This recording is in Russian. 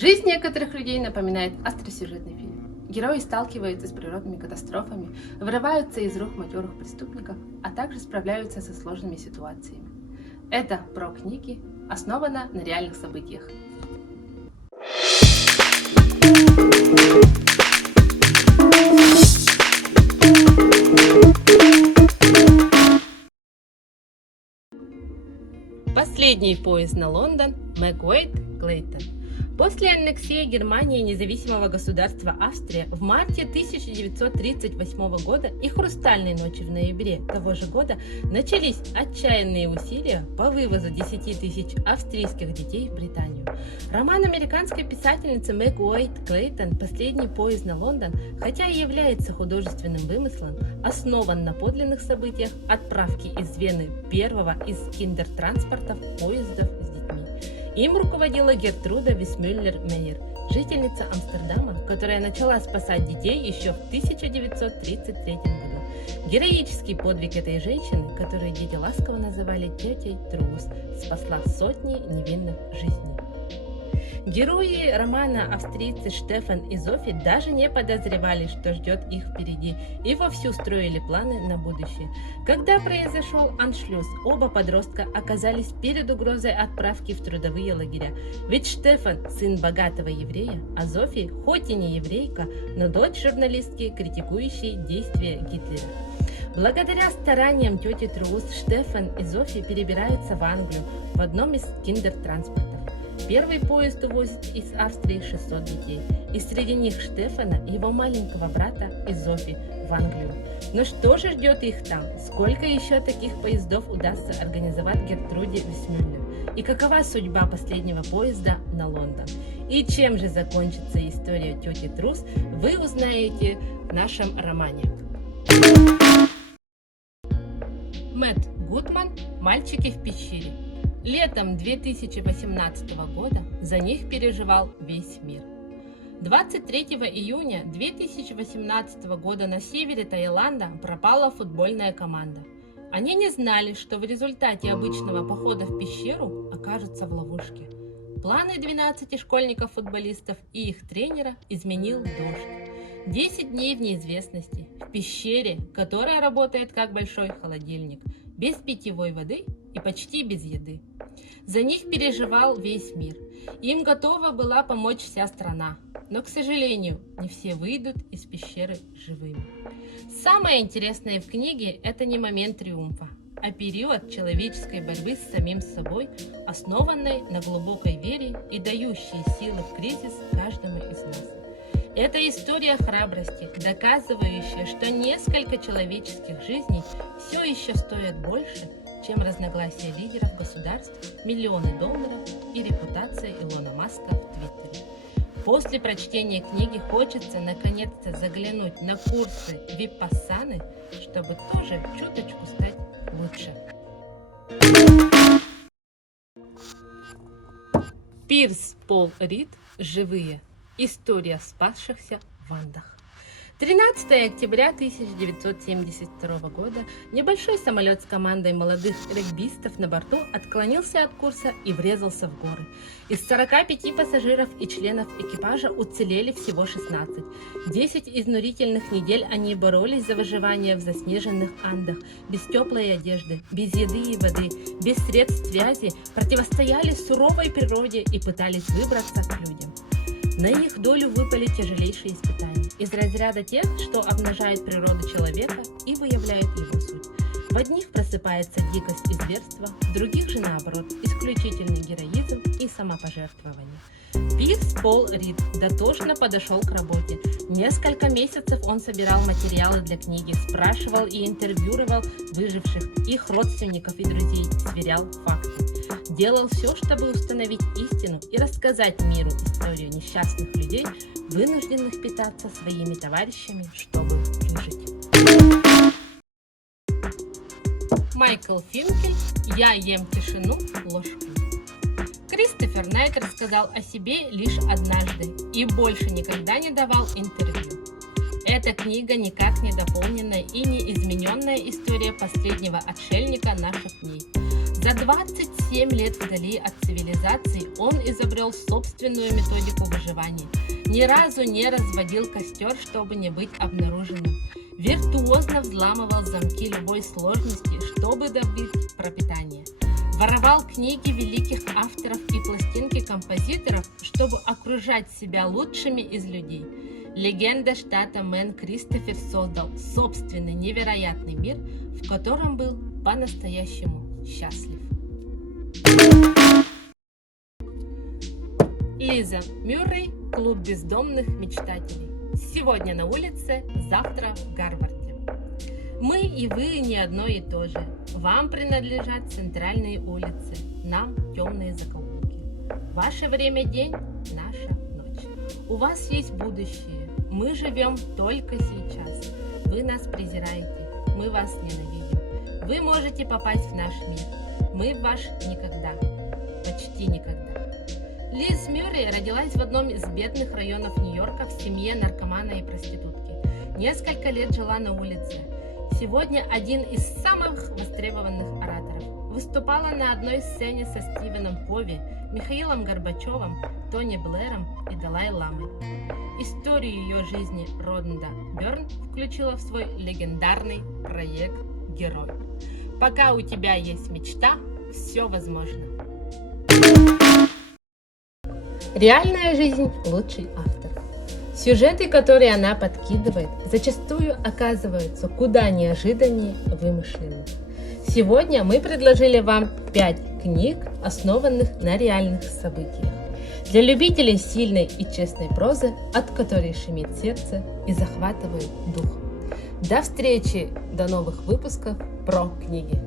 Жизнь некоторых людей напоминает остросюжетный фильм. Герои сталкиваются с природными катастрофами, вырываются из рук матерых преступников, а также справляются со сложными ситуациями. Это про книги, основано на реальных событиях. Последний поезд на Лондон Мэг Уэйт Клейтон. После аннексии Германии независимого государства Австрия в марте 1938 года и хрустальной ночи в ноябре того же года начались отчаянные усилия по вывозу 10 тысяч австрийских детей в Британию. Роман американской писательницы Мэг Уэйт Клейтон «Последний поезд на Лондон», хотя и является художественным вымыслом, основан на подлинных событиях отправки из Вены первого из киндертранспортов поездов с детьми. Им руководила Гертруда Висмюллер-Мейер, жительница Амстердама, которая начала спасать детей еще в 1933 году. Героический подвиг этой женщины, которую дети ласково называли тетей Трус, спасла сотни невинных жизней. Герои романа, австрийцы Штефан и Зофи, даже не подозревали, что ждет их впереди, и вовсю строили планы на будущее. Когда произошел аншлюз, оба подростка оказались перед угрозой отправки в трудовые лагеря. Ведь Штефан – сын богатого еврея, а Зофи, хоть и не еврейка, но дочь журналистки, критикующей действия Гитлера. Благодаря стараниям тети Трус, Штефан и Зофи перебираются в Англию в одном из киндертранспортов. Первый поезд увозит из Австрии 600 детей, и среди них Штефана, его маленького брата и Зофи в Англию. Но что же ждет их там? Сколько еще таких поездов удастся организовать Гертруде Висмюллер? И какова судьба последнего поезда на Лондон? И чем же закончится история тети Трус, вы узнаете в нашем романе. Мэтт Гудман «Мальчики в пещере». Летом 2018 года за них переживал весь мир. 23 июня 2018 года на севере Таиланда пропала футбольная команда. Они не знали, что в результате обычного похода в пещеру окажутся в ловушке. Планы 12 школьников-футболистов и их тренера изменил дождь. 10 дней в неизвестности, в пещере, которая работает как большой холодильник, без питьевой воды и почти без еды. За них переживал весь мир. Им готова была помочь вся страна. Но, к сожалению, не все выйдут из пещеры живыми. Самое интересное в книге – это не момент триумфа, а период человеческой борьбы с самим собой, основанной на глубокой вере и дающей силы в кризис каждому из нас. Это история храбрости, доказывающая, что несколько человеческих жизней все еще стоят больше, чем разногласия лидеров государств, миллионы долларов и репутация Илона Маска в Твиттере. После прочтения книги хочется наконец-то заглянуть на курсы випассаны, чтобы тоже чуточку стать лучше. Пирс Пол Рид «Живые. История спасшихся в Андах». 13 октября 1972 года небольшой самолет с командой молодых регбистов на борту отклонился от курса и врезался в горы. Из 45 пассажиров и членов экипажа уцелели всего 16. 10 изнурительных недель они боролись за выживание в заснеженных Андах, без теплой одежды, без еды и воды, без средств связи, противостояли суровой природе и пытались выбраться к людям. На их долю выпали тяжелейшие испытания, из разряда тех, что обнажают природу человека и выявляют его суть. В одних просыпается дикость и зверство, в других же наоборот, исключительный героизм и самопожертвование. Пирс Пол Рид дотошно подошел к работе. Несколько месяцев он собирал материалы для книги, спрашивал и интервьюировал выживших, их родственников и друзей, сверял факты. Делал все, чтобы установить истину и рассказать миру историю несчастных людей, вынужденных питаться своими товарищами, чтобы выжить. Майкл Финкель «Я ем тишину ложкой». Кристофер Найт рассказал о себе лишь однажды и больше никогда не давал интервью. Эта книга никак не дополненная и не измененная история последнего отшельника наших дней. За 27 лет вдали от цивилизации он изобрел собственную методику выживания. Ни разу не разводил костер, чтобы не быть обнаруженным. Виртуозно взламывал замки любой сложности, чтобы добыть пропитание. Воровал книги великих авторов и пластинки композиторов, чтобы окружать себя лучшими из людей. Легенда штата Мэн Кристофер создал собственный невероятный мир, в котором был по-настоящему счастлив. Лиза Мюррей, клуб бездомных мечтателей. Сегодня на улице, завтра в Гарварде. Мы и вы не одно и то же. Вам принадлежат центральные улицы, нам темные закоулки. Ваше время день, наша ночь. У вас есть будущее. Мы живем только сейчас. Вы нас презираете, мы вас ненавидим. Вы можете попасть в наш мир. Мы в ваш никогда. Почти никогда. Лиз Мюррей родилась в одном из бедных районов Нью-Йорка в семье наркомана и проститутки. Несколько лет жила на улице. Сегодня один из самых востребованных ораторов. Выступала на одной сцене со Стивеном Кови, Михаилом Горбачевым, Тони Блэром и Далай-ламой. Историю ее жизни Ронда Бёрн включила в свой легендарный проект «Герой». Пока у тебя есть мечта, все возможно. Реальная жизнь – лучший автор. Сюжеты, которые она подкидывает, зачастую оказываются куда неожиданнее вымышленных. Сегодня мы предложили вам 5 книг, основанных на реальных событиях. Для любителей сильной и честной прозы, от которой шумит сердце и захватывает дух. До встречи, до новых выпусков про книги.